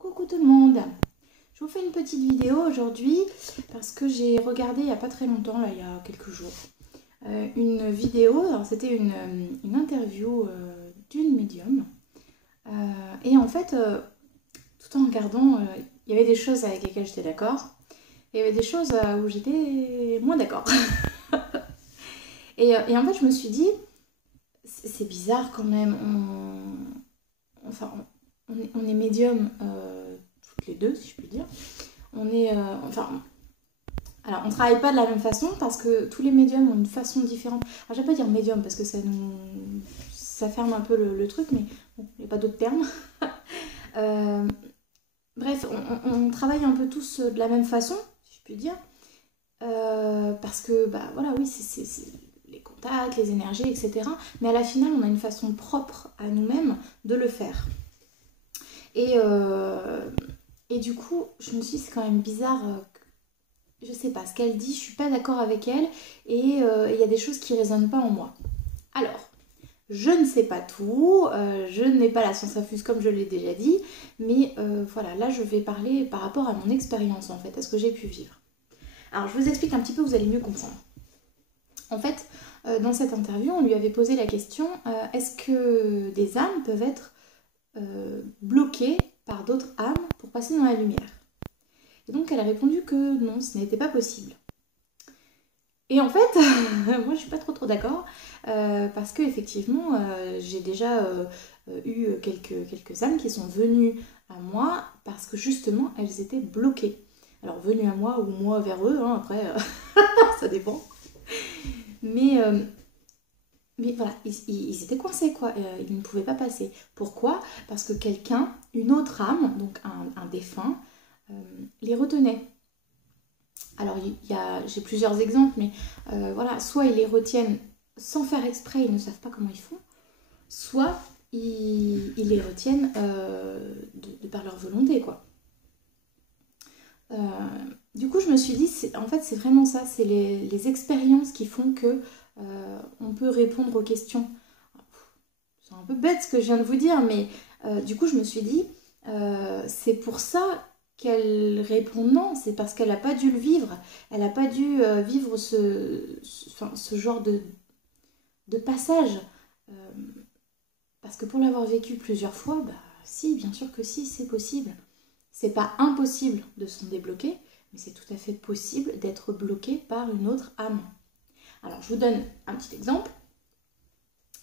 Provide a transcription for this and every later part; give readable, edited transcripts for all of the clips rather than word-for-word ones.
Coucou tout le monde! Je vous fais une petite vidéo aujourd'hui parce que j'ai regardé il n'y a pas très longtemps, là il y a quelques jours, une vidéo, alors c'était une interview d'une médium et en fait tout en regardant il y avait des choses avec lesquelles j'étais d'accord, il y avait des choses où j'étais moins d'accord et en fait je me suis dit c'est bizarre quand même, on est médium toutes les deux si je puis dire. On est, alors on travaille pas de la même façon parce que tous les médiums ont une façon différente. Alors je vais pas dire médium parce que ça ferme un peu le truc, mais bon, il n'y a pas d'autres termes. Bref, on travaille un peu tous de la même façon, si je puis dire, parce que bah voilà, oui, c'est les contacts, les énergies, etc. Mais à la finale, on a une façon propre à nous-mêmes de le faire. Et du coup, je me suis dit, c'est quand même bizarre, je sais pas, ce qu'elle dit, je suis pas d'accord avec elle, et il y a des choses qui résonnent pas en moi. Alors, je ne sais pas tout, je n'ai pas la science infuse comme je l'ai déjà dit, mais voilà, là je vais parler par rapport à mon expérience en fait, à ce que j'ai pu vivre. Alors je vous explique un petit peu, vous allez mieux comprendre. En fait, dans cette interview, on lui avait posé la question, est-ce que des âmes peuvent être bloquées par d'autres âmes pour passer dans la lumière? Et donc elle a répondu que non, ce n'était pas possible. Et en fait, moi je suis pas trop d'accord, parce que effectivement j'ai déjà eu quelques âmes qui sont venues à moi parce que justement elles étaient bloquées. Alors venues à moi ou moi vers eux, hein, après ça dépend. Mais voilà, ils étaient coincés quoi, ils ne pouvaient pas passer. Pourquoi? Parce que quelqu'un, une autre âme, donc un défunt, les retenait. Alors j'ai plusieurs exemples, mais voilà, soit ils les retiennent sans faire exprès, ils ne savent pas comment ils font, soit ils les retiennent de par leur volonté quoi. Du coup je me suis dit, en fait c'est vraiment ça, c'est les expériences qui font que on peut répondre aux questions. C'est un peu bête ce que je viens de vous dire, mais du coup je me suis dit, c'est pour ça qu'elle répond non, c'est parce qu'elle n'a pas dû le vivre. Elle n'a pas dû vivre ce genre de passage. Parce que pour l'avoir vécu plusieurs fois, bah si, bien sûr que si, c'est possible. C'est pas impossible de s'en débloquer, mais c'est tout à fait possible d'être bloqué par une autre âme. Alors je vous donne un petit exemple.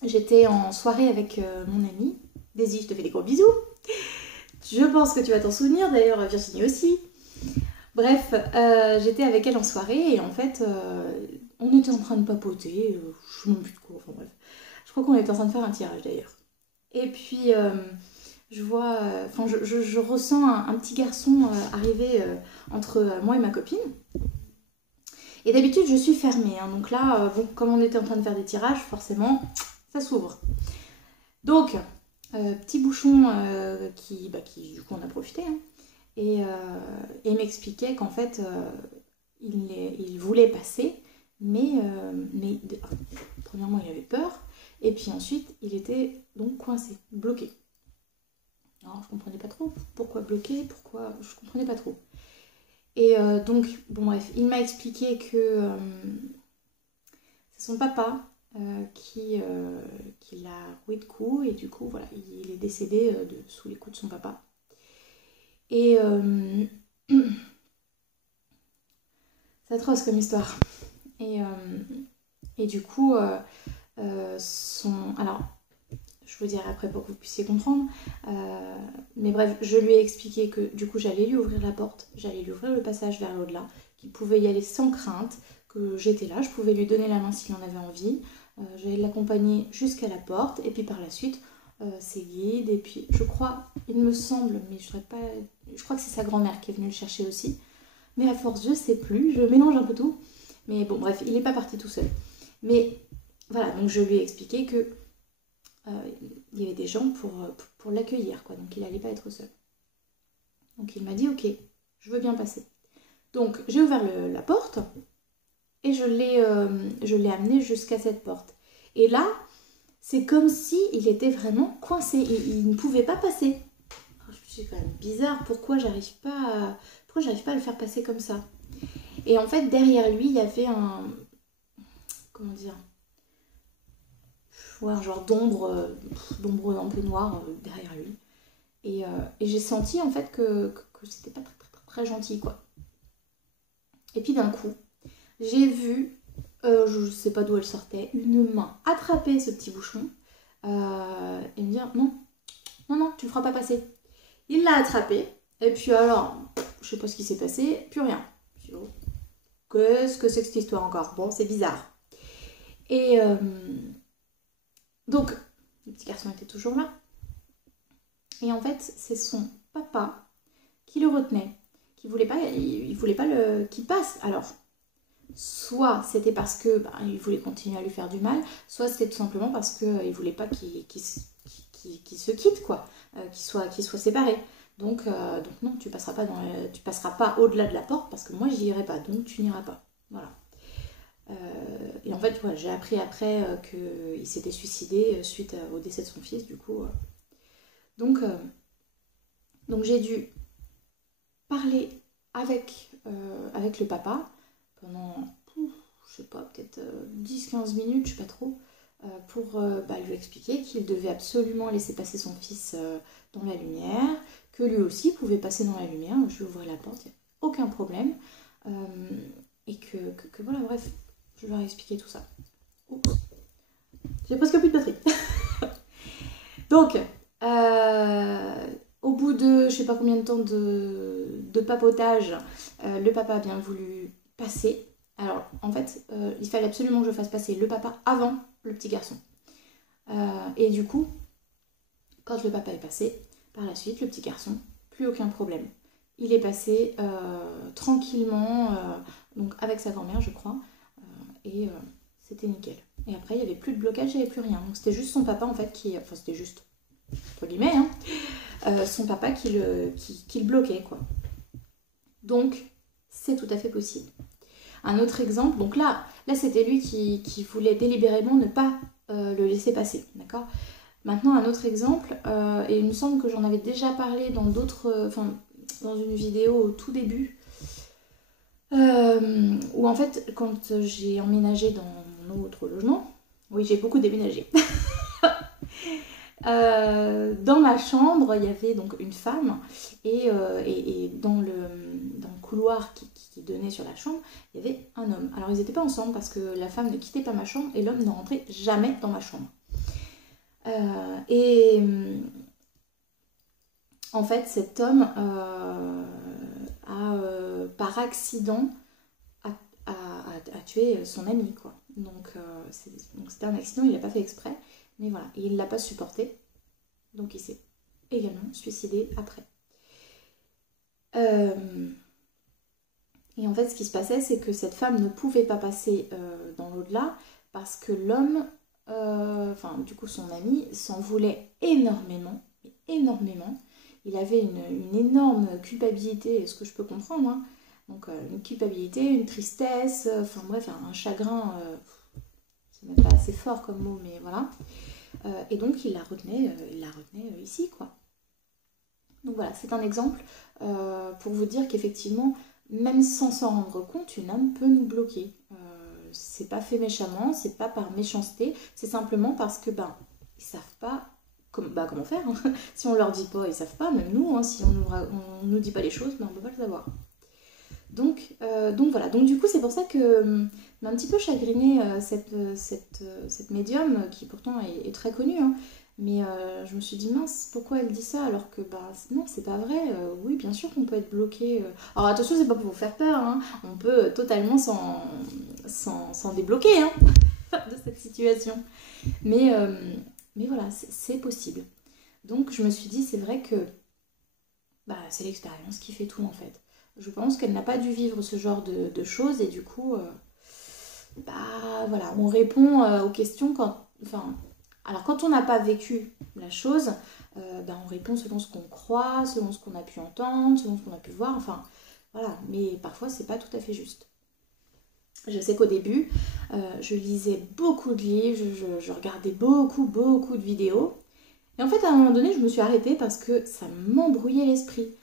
J'étais en soirée avec mon amie. Daisy, je te fais des gros bisous. Je pense que tu vas t'en souvenir, d'ailleurs Virginie aussi. Bref, j'étais avec elle en soirée et en fait, on était en train de papoter, je sais même plus de quoi, enfin bref. Je crois qu'on était en train de faire un tirage d'ailleurs. Et puis, je vois, je ressens un petit garçon arriver entre moi et ma copine. Et d'habitude, je suis fermée, hein, donc là, bon, comme on était en train de faire des tirages, forcément, ça s'ouvre. Donc, petit bouchon qui, du coup, on a profité, hein. Et m'expliquait qu'en fait, il voulait passer, mais premièrement, il avait peur, et puis ensuite, il était donc coincé, bloqué. Alors, je comprenais pas trop pourquoi bloqué, je comprenais pas trop. Et donc, bon bref, il m'a expliqué que c'est son papa qui l'a roué de coups, et du coup, voilà, il est décédé sous les coups de son papa. Et c'est atroce comme histoire. Et du coup, alors, je vous dirai après pour que vous puissiez comprendre. Mais bref, je lui ai expliqué que du coup, j'allais lui ouvrir la porte, j'allais lui ouvrir le passage vers l'au-delà, qu'il pouvait y aller sans crainte, que j'étais là, je pouvais lui donner la main s'il en avait envie. J'allais l'accompagner jusqu'à la porte, et puis par la suite, ses guides, et puis je crois, il me semble, mais je crois que c'est sa grand-mère qui est venue le chercher aussi. Mais à force, je sais plus, je mélange un peu tout. Mais bon, bref, il n'est pas parti tout seul. Mais voilà, donc je lui ai expliqué que il y avait des gens pour l'accueillir, quoi. Donc il n'allait pas être seul. Donc il m'a dit, ok, je veux bien passer. Donc j'ai ouvert la porte et je l'ai amené jusqu'à cette porte. Et là, c'est comme si il était vraiment coincé. Il ne pouvait pas passer. Alors, je me suis c'est quand même bizarre, pourquoi j'arrive pas à le faire passer comme ça. Et en fait, derrière lui, il y avait comment dire, ouais, un genre d'ombre un peu noire derrière lui. Et j'ai senti en fait que c'était pas très gentil, quoi. Et puis d'un coup, j'ai vu, je sais pas d'où elle sortait, une main attraper ce petit bouchon et me dire non, non, non, tu le feras pas passer. Il l'a attrapé, et puis alors, je sais pas ce qui s'est passé, plus rien. Qu'est-ce que c'est que cette histoire encore? Bon, c'est bizarre. Et donc, le petit garçon était toujours là. Et en fait, c'est son papa qui le retenait, qui voulait pas, il voulait pas qu'il passe. Alors, soit c'était parce que il voulait continuer à lui faire du mal, soit c'était tout simplement parce qu'il voulait pas qu'il se quitte, quoi, qu'il soit séparés. Donc non, tu passeras pas au-delà de la porte parce que moi j'y irai pas, donc tu n'iras pas. Voilà. Et en fait, voilà, j'ai appris après qu'il s'était suicidé suite au décès de son fils, du coup. Donc j'ai dû parler avec le papa pendant, je sais pas, peut-être 10-15 minutes, je sais pas trop, pour lui expliquer qu'il devait absolument laisser passer son fils dans la lumière, que lui aussi pouvait passer dans la lumière, je lui ouvrais la porte, il n'y a aucun problème, et que voilà, bref, je leur ai expliqué tout ça. Oups. J'ai presque plus de batterie. Donc, au bout de je sais pas combien de temps de papotage, le papa a bien voulu passer. Alors, en fait, il fallait absolument que je fasse passer le papa avant le petit garçon. Et du coup, quand le papa est passé, par la suite, le petit garçon, plus aucun problème. Il est passé tranquillement, donc avec sa grand-mère, je crois, et c'était nickel. Et après, il n'y avait plus de blocage, il n'y avait plus rien. Donc c'était juste son papa, en fait, enfin c'était juste, entre guillemets, hein, son papa qui le bloquait, quoi. Donc, c'est tout à fait possible. Un autre exemple, donc là c'était lui qui voulait délibérément ne pas le laisser passer, d'accord. Maintenant, un autre exemple, et il me semble que j'en avais déjà parlé dans dans une vidéo au tout début, où en fait, quand j'ai emménagé dans mon autre logement, oui, j'ai beaucoup déménagé. Dans ma chambre, il y avait donc une femme et dans le couloir qui donnait sur la chambre, il y avait un homme. Alors ils n'étaient pas ensemble parce que la femme ne quittait pas ma chambre et l'homme ne rentrait jamais dans ma chambre. En fait, cet homme a par accident a tué son ami, quoi. Donc c'était un accident, il l'a pas fait exprès, mais voilà, et il l'a pas supporté, donc il s'est également suicidé après. Et en fait, ce qui se passait, c'est que cette femme ne pouvait pas passer dans l'au-delà parce que l'homme, du coup son ami, s'en voulait énormément, énormément. Il avait une énorme culpabilité, ce que je peux comprendre, hein. Donc une culpabilité, une tristesse, bref, un chagrin, c'est même pas assez fort comme mot, mais voilà. Et donc il la retenait ici, quoi. Donc voilà, c'est un exemple pour vous dire qu'effectivement, même sans s'en rendre compte, une âme peut nous bloquer. C'est pas fait méchamment, c'est pas par méchanceté, c'est simplement parce que ils savent pas comment faire. Hein. Si on leur dit pas, ils savent pas, même nous, hein, si on nous dit pas les choses, on peut pas le savoir. Donc voilà, donc du coup c'est pour ça que m'a un petit peu chagrinée cette médium qui pourtant est très connue, hein. Mais je me suis dit mince, pourquoi elle dit ça alors que non, c'est pas vrai. Oui, bien sûr qu'on peut être bloqué. Alors attention, c'est pas pour vous faire peur, hein. On peut totalement s'en débloquer, hein, de cette situation. Mais voilà, c'est possible. Donc je me suis dit, c'est vrai que c'est l'expérience qui fait tout en fait. Je pense qu'elle n'a pas dû vivre ce genre de choses et du coup, voilà, on répond aux questions alors quand on n'a pas vécu la chose, on répond selon ce qu'on croit, selon ce qu'on a pu entendre, selon ce qu'on a pu voir, voilà, mais parfois c'est pas tout à fait juste. Je sais qu'au début, je lisais beaucoup de livres, je regardais beaucoup de vidéos, Et en fait, à un moment donné, je me suis arrêtée parce que ça m'embrouillait l'esprit.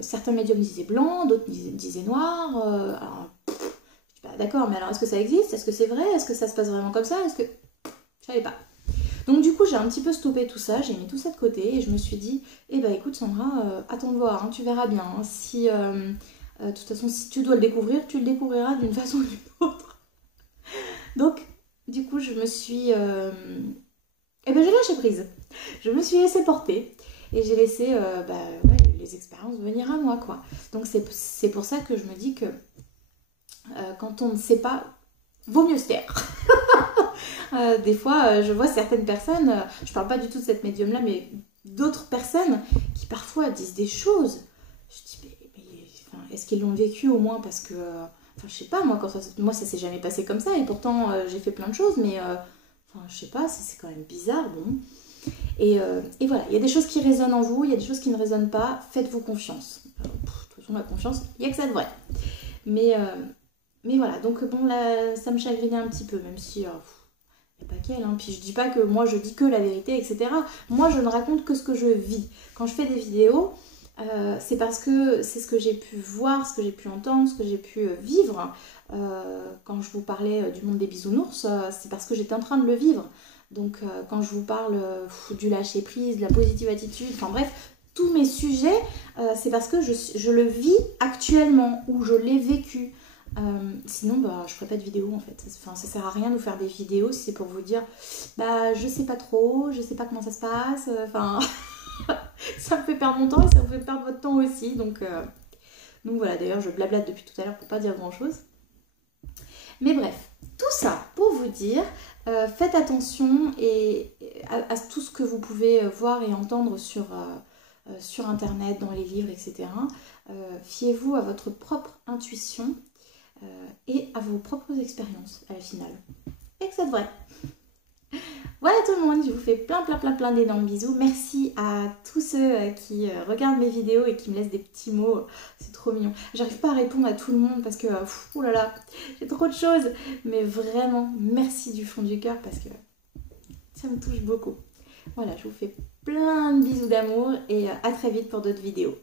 Certains médiums disaient blanc, d'autres disaient noir. Alors, je dis, bah, d'accord, mais alors est-ce que ça existe? Est-ce que c'est vrai? Est-ce que ça se passe vraiment comme ça? Est-ce que... Je savais pas. Donc du coup, j'ai un petit peu stoppé tout ça, j'ai mis tout ça de côté et je me suis dit, eh ben écoute Sandra, attends de voir, hein, tu verras bien. Hein, si, de toute façon, si tu dois le découvrir, tu le découvriras d'une façon ou d'une autre. Donc, du coup, je me suis... eh ben j'ai lâché prise. Je me suis laissée porter et j'ai laissé ouais, les expériences venir à moi, quoi. Donc c'est pour ça que je me dis que quand on ne sait pas, vaut mieux se taire. Des fois, je vois certaines personnes, je parle pas du tout de cette médium-là, mais d'autres personnes qui parfois disent des choses. Je dis, enfin, est-ce qu'ils l'ont vécu au moins parce que... enfin, je sais pas, moi ça s'est jamais passé comme ça, et pourtant j'ai fait plein de choses, mais... enfin, je sais pas, c'est quand même bizarre, bon. Et voilà, il y a des choses qui résonnent en vous, il y a des choses qui ne résonnent pas, faites-vous confiance. De toute façon, la confiance, il n'y a que ça de vrai. Mais voilà, donc bon, là, ça me chagrinait un petit peu, même si... il n'y a pas qu'elle, hein. Puis je dis pas que moi je dis que la vérité, etc. Moi je ne raconte que ce que je vis. Quand je fais des vidéos, c'est parce que c'est ce que j'ai pu voir, ce que j'ai pu entendre, ce que j'ai pu vivre. Quand je vous parlais du monde des bisounours, c'est parce que j'étais en train de le vivre. Donc quand je vous parle du lâcher prise, de la positive attitude, enfin bref, tous mes sujets, c'est parce que je le vis actuellement, ou je l'ai vécu. Sinon, bah, je ferai pas de vidéo en fait. Enfin, ça sert à rien de vous faire des vidéos si c'est pour vous dire bah je sais pas trop, je sais pas comment ça se passe. Enfin, ça me fait perdre mon temps et ça vous fait perdre votre temps aussi. Donc voilà, d'ailleurs je blablate depuis tout à l'heure pour pas dire grand chose. Mais bref, tout ça pour vous dire, faites attention à tout ce que vous pouvez voir et entendre sur internet, dans les livres, etc. Fiez-vous à votre propre intuition. Et à vos propres expériences à la finale. Et que ça devrait. Voilà tout le monde, je vous fais plein d'énormes bisous. Merci à tous ceux qui regardent mes vidéos et qui me laissent des petits mots. C'est trop mignon. J'arrive pas à répondre à tout le monde parce que, oh là là, j'ai trop de choses. Mais vraiment, merci du fond du cœur parce que ça me touche beaucoup. Voilà, je vous fais plein de bisous d'amour et à très vite pour d'autres vidéos.